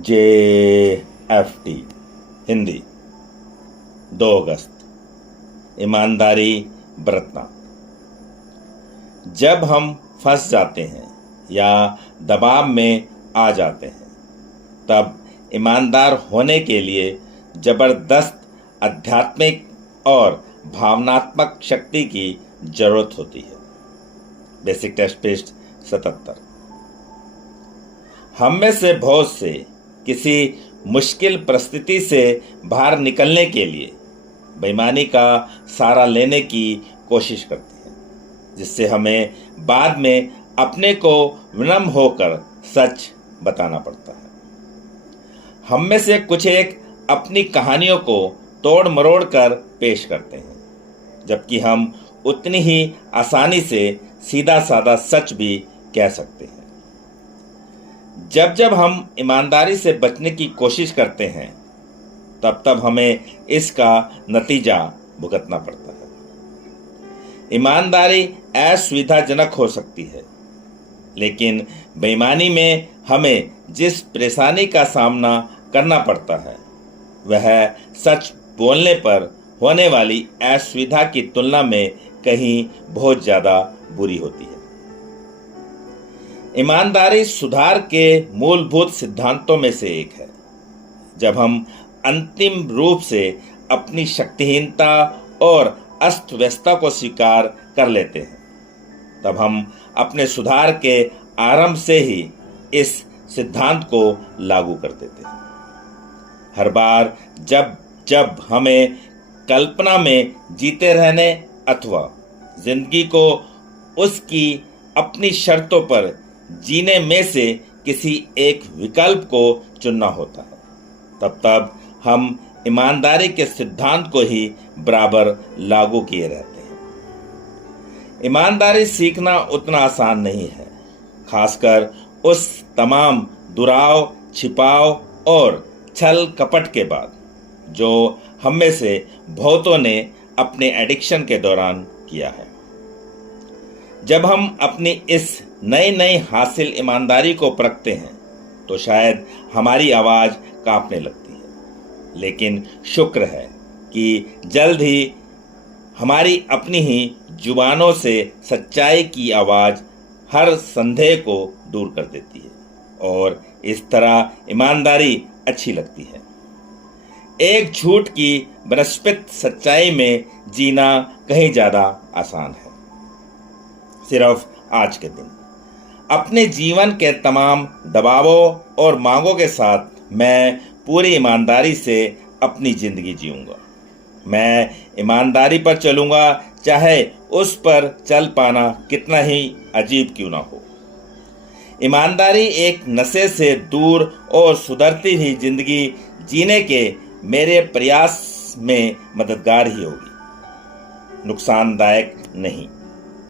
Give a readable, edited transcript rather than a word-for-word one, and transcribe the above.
JFT Hindi 2 अगस्त ईमानदारी बरतना। जब हम फंस जाते हैं या दबाव में आ जाते हैं तब ईमानदार होने के लिए जबरदस्त आध्यात्मिक और भावनात्मक शक्ति की जरूरत होती है। Basic test page 77। हम में से बहुत से किसी मुश्किल परिस्थिति से बाहर निकलने के लिए बेईमानी का सहारा लेने की कोशिश करते हैं, जिससे हमें बाद में अपने को विनम्र होकर सच बताना पड़ता है। हम में से कुछ एक अपनी कहानियों को तोड़ मरोड़ कर पेश करते हैं, जबकि हम उतनी ही आसानी से सीधा साधा सच भी कह सकते हैं। जब जब हम ईमानदारी से बचने की कोशिश करते हैं तब तब हमें इसका नतीजा भुगतना पड़ता है। ईमानदारी असुविधाजनक हो सकती है, लेकिन बेईमानी में हमें जिस परेशानी का सामना करना पड़ता है वह सच बोलने पर होने वाली असुविधा की तुलना में कहीं बहुत ज़्यादा बुरी होती है। ईमानदारी सुधार के मूलभूत सिद्धांतों में से एक है। जब हम अंतिम रूप से अपनी शक्तिहीनता और अस्त व्यस्तता को स्वीकार कर लेते हैं तब हम अपने सुधार के आरंभ से ही इस सिद्धांत को लागू कर देते हैं। हर बार जब जब हमें कल्पना में जीते रहने अथवा जिंदगी को उसकी अपनी शर्तों पर जीने में से किसी एक विकल्प को चुनना होता है, तब हम ईमानदारी के सिद्धांत को ही बराबर लागू किए रहते हैं। ईमानदारी सीखना उतना आसान नहीं है, खासकर उस तमाम दुराव, छिपाव और छल कपट के बाद जो हम में से बहुतों ने अपने एडिक्शन के दौरान किया है। जब हम अपनी इस नई हासिल ईमानदारी को परखते हैं तो शायद हमारी आवाज़ कांपने लगती है, लेकिन शुक्र है कि जल्द ही हमारी अपनी ही जुबानों से सच्चाई की आवाज़ हर संदेह को दूर कर देती है और इस तरह ईमानदारी अच्छी लगती है। एक झूठ की बनस्पत सच्चाई में जीना कहीं ज़्यादा आसान है। सिर्फ आज के दिन अपने जीवन के तमाम दबावों और मांगों के साथ मैं पूरी ईमानदारी से अपनी ज़िंदगी जीऊँगा। मैं ईमानदारी पर चलूँगा, चाहे उस पर चल पाना कितना ही अजीब क्यों ना हो। ईमानदारी एक नशे से दूर और सुधरती हुई जिंदगी जीने के मेरे प्रयास में मददगार ही होगी, नुकसानदायक नहीं।